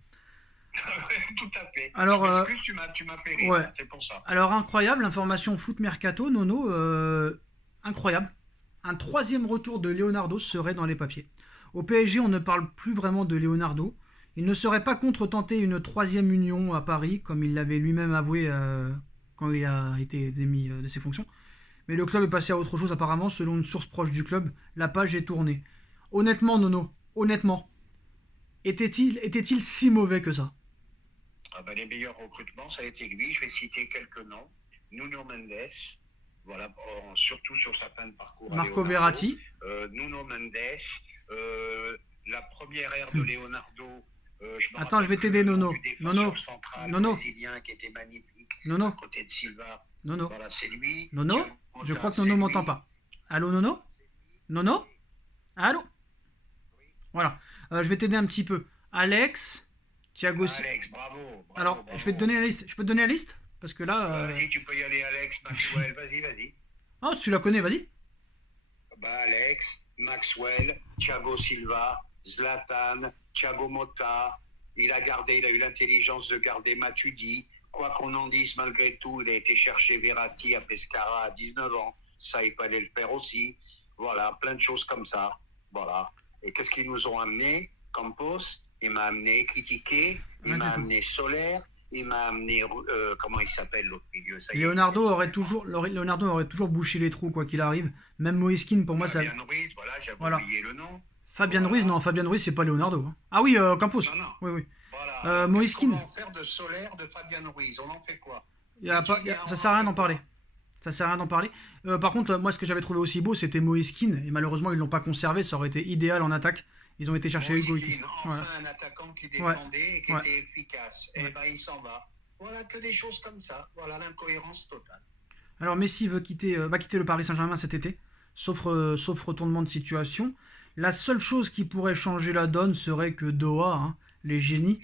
Tout à fait. Alors, tu m'as fait rire, ouais. C'est pour ça. Alors, incroyable, information foot mercato, Nono, incroyable. Un troisième retour de Leonardo serait dans les papiers. Au PSG, on ne parle plus vraiment de Leonardo. Il ne serait pas contre tenter une troisième union à Paris, comme il l'avait lui-même avoué quand il a été démis de ses fonctions. Mais le club est passé à autre chose apparemment, selon une source proche du club. La page est tournée. Honnêtement, Nono, honnêtement, était-il si mauvais que ça? Les meilleurs recrutements, ça a été lui. Je vais citer quelques noms. Nuno Mendes, voilà, surtout sur sa fin de parcours. Marco Verratti. Nuno Mendes, la première ère de Leonardo. Attends, je vais t'aider, Nono. Nono. Brésilien qui était magnifique. Nono. À côté de Silva. Nono. Voilà, c'est lui. Nono. Je crois que Nono m'entend pas. Allô, Nono? Nono? Allô? Voilà. Je vais t'aider un petit peu. Alex, Thiago. Alex, bravo. Alors, je vais te donner la liste. Je peux te donner la liste? Parce que là. Vas-y, tu peux y aller, Alex, Maxwell. Vas-y. Oh, tu la connais, vas-y. Alex, Maxwell, Thiago Silva, Zlatan, Thiago Motta. Il a eu l'intelligence de garder Matuidi. Quoi qu'on en dise, malgré tout, il a été chercher Verratti à Pescara à 19 ans. Ça, il fallait le faire aussi. Voilà, plein de choses comme ça. Voilà. Et qu'est-ce qu'ils nous ont amené? Campos, il m'a amené Critiqué, il m'a amené Soler, il m'a amené, comment il s'appelle l'autre milieu? Leonardo aurait toujours bouché les trous, quoi qu'il arrive. Même Moïse Kean, pour moi, ça. Fabien Ruiz, voilà, j'avais oublié le nom. Fabien Ruiz, non, Fabien Ruiz, c'est pas Leonardo. Hein. Ah oui, Campos. Non. Oui. Voilà. Moïse Kean. On va en faire de Soler, de Fabien Ruiz, on en fait quoi? Ça sert à rien d'en parler. Par contre, moi, ce que j'avais trouvé aussi beau, c'était Moïse Kean. Et malheureusement, ils l'ont pas conservé. Ça aurait été idéal en attaque. Ils ont été chercher Hugo Kean. Enfin, un attaquant qui défendait et qui était efficace. Et il s'en va. Voilà, que des choses comme ça. Voilà, l'incohérence totale. Alors, Messi va quitter le Paris Saint-Germain cet été, sauf retournement de situation. La seule chose qui pourrait changer la donne serait que Doha, les génies,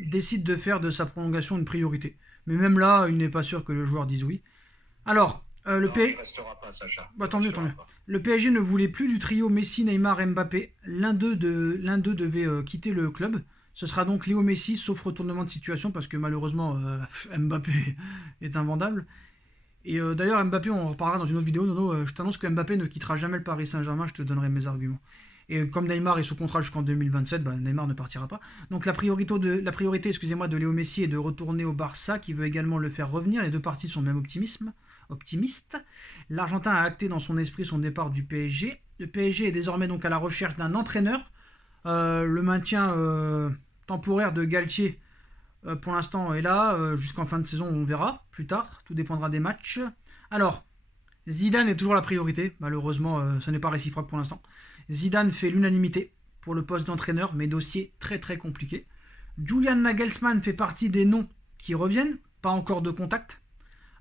décide de faire de sa prolongation une priorité. Mais même là, il n'est pas sûr que le joueur dise oui. Alors, il restera pas, Sacha. Tant mieux. Le PSG ne voulait plus du trio Messi, Neymar, Mbappé. L'un d'eux devait quitter le club. Ce sera donc Léo Messi, sauf retournement de situation, parce que malheureusement, Mbappé est invendable. Et d'ailleurs, Mbappé, on en reparlera dans une autre vidéo. Nono, je t'annonce que Mbappé ne quittera jamais le Paris Saint-Germain, je te donnerai mes arguments. Et comme Neymar est sous contrat jusqu'en 2027, Neymar ne partira pas. Donc la priorité de Léo Messi est de retourner au Barça, qui veut également le faire revenir. Les deux parties sont même optimistes. L'Argentin a acté dans son esprit son départ du PSG. Le PSG est désormais donc à la recherche d'un entraîneur. Le maintien temporaire de Galtier, pour l'instant, est là. Jusqu'en fin de saison, on verra plus tard. Tout dépendra des matchs. Alors, Zidane est toujours la priorité. Malheureusement, ce n'est pas réciproque pour l'instant. Zidane fait l'unanimité pour le poste d'entraîneur, mais dossier très très compliqué. Julian Nagelsmann fait partie des noms qui reviennent. Pas encore de contact.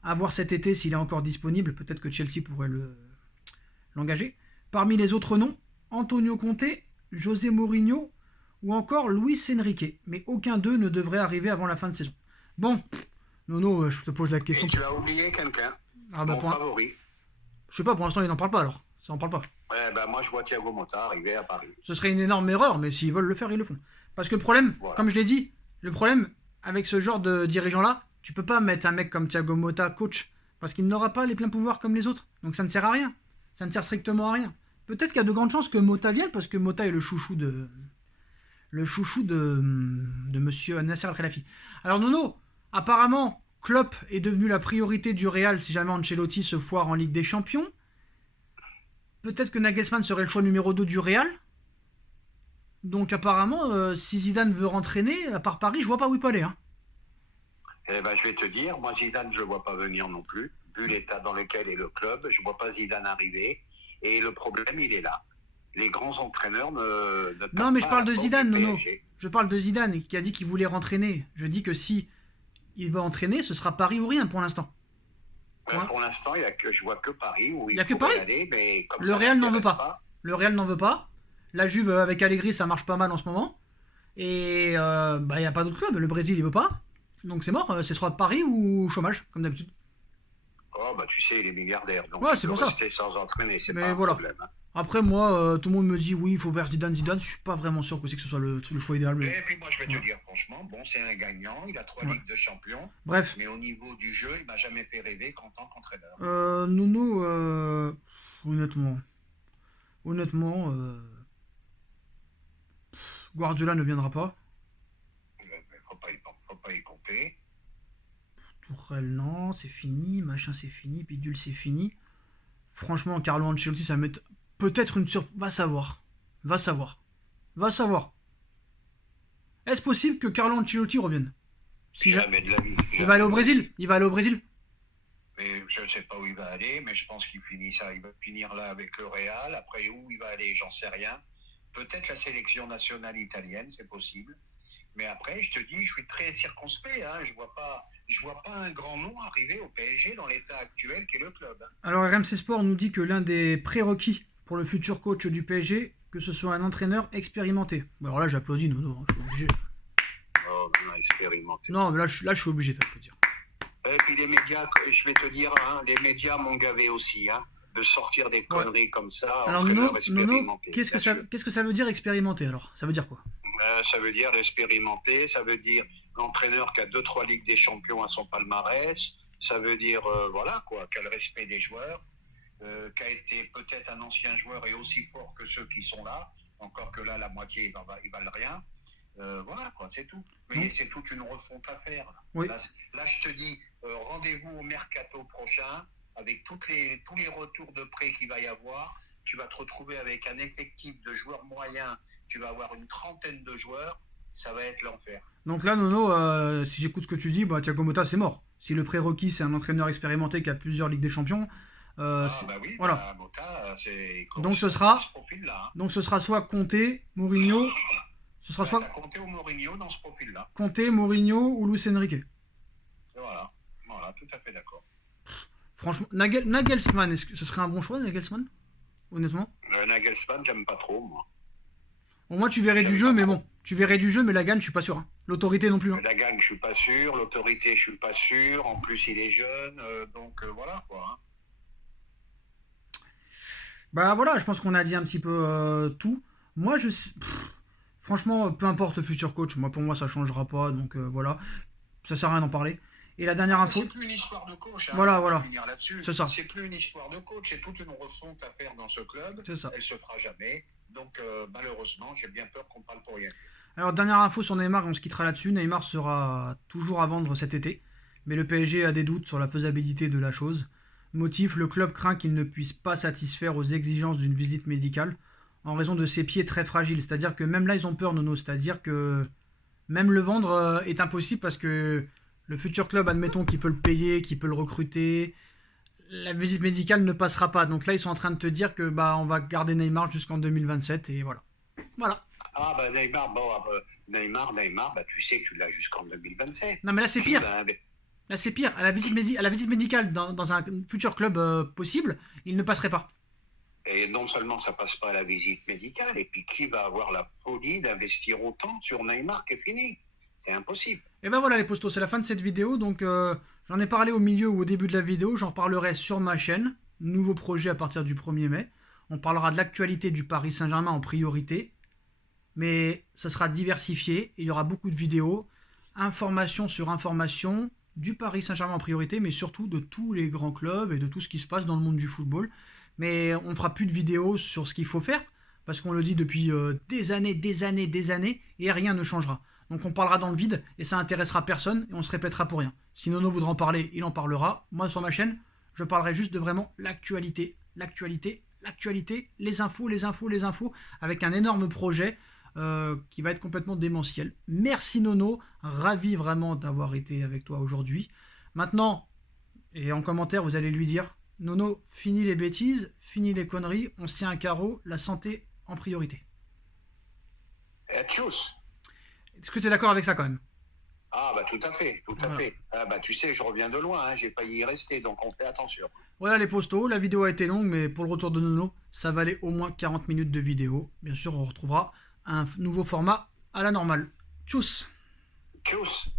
À voir cet été s'il est encore disponible. Peut-être que Chelsea pourrait l'engager. Parmi les autres noms, Antonio Conte, José Mourinho ou encore Luis Enrique. Mais aucun d'eux ne devrait arriver avant la fin de saison. Bon, Nono, je te pose la question. Et tu as oublié quelqu'un, Mon favori. Je sais pas, pour l'instant, ils n'en parlent pas alors. Ça n'en parle pas. Ouais, moi, je vois Thiago Motta arriver à Paris. Ce serait une énorme erreur, mais s'ils veulent le faire, ils le font. Parce que le problème, comme je l'ai dit, le problème avec ce genre de dirigeant-là, tu peux pas mettre un mec comme Thiago Motta coach, parce qu'il n'aura pas les pleins pouvoirs comme les autres. Donc ça ne sert à rien. Ça ne sert strictement à rien. Peut-être qu'il y a de grandes chances que Motta vienne, parce que Motta est le chouchou de monsieur Nasser Al-Khelaifi. Alors Nono, apparemment, Klopp est devenu la priorité du Real si jamais Ancelotti se foire en Ligue des Champions. Peut-être que Nagelsmann serait le choix numéro 2 du Real. Donc apparemment, si Zidane veut rentraîner, à part Paris, je vois pas où il peut aller. Hein. Je vais te dire, moi Zidane, je le vois pas venir non plus. Vu l'état dans lequel est le club, je vois pas Zidane arriver. Et le problème, il est là. Les grands entraîneurs ne non, mais je parle de Zidane, Nono. Je parle de Zidane qui a dit qu'il voulait rentraîner. Je dis que si il va entraîner, ce sera Paris ou rien pour l'instant. Pour l'instant, je vois que Paris où il y a que Paris. Aller, mais comme le Real n'en veut pas. Le Real n'en veut pas. La Juve avec Allegri, ça marche pas mal en ce moment. Et il n'y a pas d'autre club. Le Brésil, il veut pas. Donc c'est mort. Ce sera Paris ou chômage, comme d'habitude. Oh, tu sais, il est milliardaire. Donc ouais, c'est pour ça. Rester sans entraîner, c'est mais pas voilà. un problème. Hein. Après, moi, tout le monde me dit oui, il faut vers Zidane. Je suis pas vraiment sûr que ce soit le choix idéal. Et puis moi, je vais te dire franchement, c'est un gagnant. Il a 3 Ligues de champions. Bref. Mais au niveau du jeu, il m'a jamais fait rêver qu'en tant qu'entraîneur. Nono, honnêtement, Guardiola ne viendra pas. Faut pas y compter. Tourelle, non, c'est fini. Machin, c'est fini. Bidule, c'est fini. Franchement, Carlo Ancelotti, ça met peut-être une surprise. Va savoir. Est-ce possible que Carlo Ancelotti revienne? Jamais de la vie. Il va aller au Brésil. Mais je ne sais pas où il va aller, mais je pense qu'il finit ça. Il va finir là avec le Real. Après, où il va aller, j'en sais rien. Peut-être la sélection nationale italienne, c'est possible. Mais après, je te dis, je suis très circonspect. Hein. Je vois pas un grand nom arriver au PSG dans l'état actuel qu'est le club. Hein. Alors RMC Sport nous dit que l'un des prérequis pour le futur coach du PSG, que ce soit un entraîneur expérimenté. Alors là, j'applaudis, Nono. Je suis obligé. Oh, non, expérimenté. Non, mais là, je suis obligé d'applaudir. Et puis les médias, je vais te dire, les médias m'ont gavé aussi. Hein, de sortir des conneries comme ça. Alors Nono, qu'est-ce que ça veut dire expérimenté alors? Ça veut dire quoi? Ça veut dire l'expérimenter, ça veut dire l'entraîneur qui a 2-3 Ligues des Champions à son palmarès, ça veut dire, qui a le respect des joueurs, qui a été peut-être un ancien joueur et aussi fort que ceux qui sont là, encore que là, la moitié, ils valent rien. C'est tout. Mais c'est toute une refonte à faire. Là, oui. là je te dis, rendez-vous au mercato prochain, avec tous les retours de prêt qu'il va y avoir. Tu vas te retrouver avec un effectif de joueurs moyens, tu vas avoir une 30aine de joueurs, ça va être l'enfer. Donc là, Nono, si j'écoute ce que tu dis, Thiago Motta, c'est mort. Si le prérequis, c'est un entraîneur expérimenté qui a plusieurs Ligues des Champions, Motta, c'est... Donc ce sera soit Conte, Mourinho, ce sera soit... Conte ou Mourinho dans ce profil-là. Conte, Mourinho ou Luis Enrique. Voilà, tout à fait d'accord. Franchement, Nagelsmann, est-ce que ce serait un bon choix, Nagelsmann? Honnêtement, Nagelsmann, j'aime pas trop, moi. Au moins, tu verrais du jeu, mais bon. Tu verrais du jeu, mais la gagne, je suis pas sûr. Hein. L'autorité non plus. Hein. La gagne, je suis pas sûr. L'autorité, je suis pas sûr. En plus, il est jeune. Donc, voilà, quoi. Hein. Voilà, je pense qu'on a dit un petit peu tout. Moi, franchement, peu importe le futur coach. Pour moi, ça changera pas. Donc, voilà. Ça sert à rien d'en parler. Et la dernière info. C'est plus une histoire de coach. Hein, voilà. C'est ça. C'est plus une histoire de coach. C'est toute une refonte à faire dans ce club. C'est ça. Elle se fera jamais. Donc, malheureusement, j'ai bien peur qu'on parle pour rien. Alors, dernière info sur Neymar, on se quittera là-dessus. Neymar sera toujours à vendre cet été. Mais le PSG a des doutes sur la faisabilité de la chose. Motif, le club craint qu'il ne puisse pas satisfaire aux exigences d'une visite médicale en raison de ses pieds très fragiles. C'est-à-dire que même là, ils ont peur, Nono. C'est-à-dire que même le vendre est impossible parce que le futur club, admettons qu'il peut le payer, qu'il peut le recruter, la visite médicale ne passera pas. Donc là, ils sont en train de te dire que on va garder Neymar jusqu'en 2027 et voilà. Voilà. Ah Neymar, tu sais que tu l'as jusqu'en 2027. Non mais là c'est pire. Là c'est pire. À la visite médicale dans un futur club possible, il ne passerait pas. Et non seulement ça passe pas à la visite médicale, et puis qui va avoir la folie d'investir autant sur Neymar qui est fini? C'est impossible. Et ben voilà les postos, c'est la fin de cette vidéo. Donc j'en ai parlé au milieu ou au début de la vidéo. J'en reparlerai sur ma chaîne. Nouveau projet à partir du 1er mai. On parlera de l'actualité du Paris Saint-Germain en priorité. Mais ça sera diversifié. Il y aura beaucoup de vidéos. Information sur information du Paris Saint-Germain en priorité. Mais surtout de tous les grands clubs et de tout ce qui se passe dans le monde du football. Mais on ne fera plus de vidéos sur ce qu'il faut faire. Parce qu'on le dit depuis des années. Et rien ne changera. Donc on parlera dans le vide et ça intéressera personne et on se répétera pour rien. Si Nono voudra en parler, il en parlera. Moi sur ma chaîne, je parlerai juste de vraiment l'actualité, les infos, avec un énorme projet qui va être complètement démentiel. Merci Nono, ravi vraiment d'avoir été avec toi aujourd'hui. Maintenant, et en commentaire, vous allez lui dire, Nono, fini les bêtises, fini les conneries, on se tient à carreau, la santé en priorité. Tchuss. Est-ce que tu es d'accord avec ça quand même? Ah bah tout à fait, tout à fait. Ah bah tu sais, je reviens de loin, hein, j'ai failli y rester, donc on fait attention. Voilà les postos, la vidéo a été longue, mais pour le retour de Nono, ça valait au moins 40 minutes de vidéo. Bien sûr, on retrouvera un nouveau format à la normale. Tchuss! Tchuss!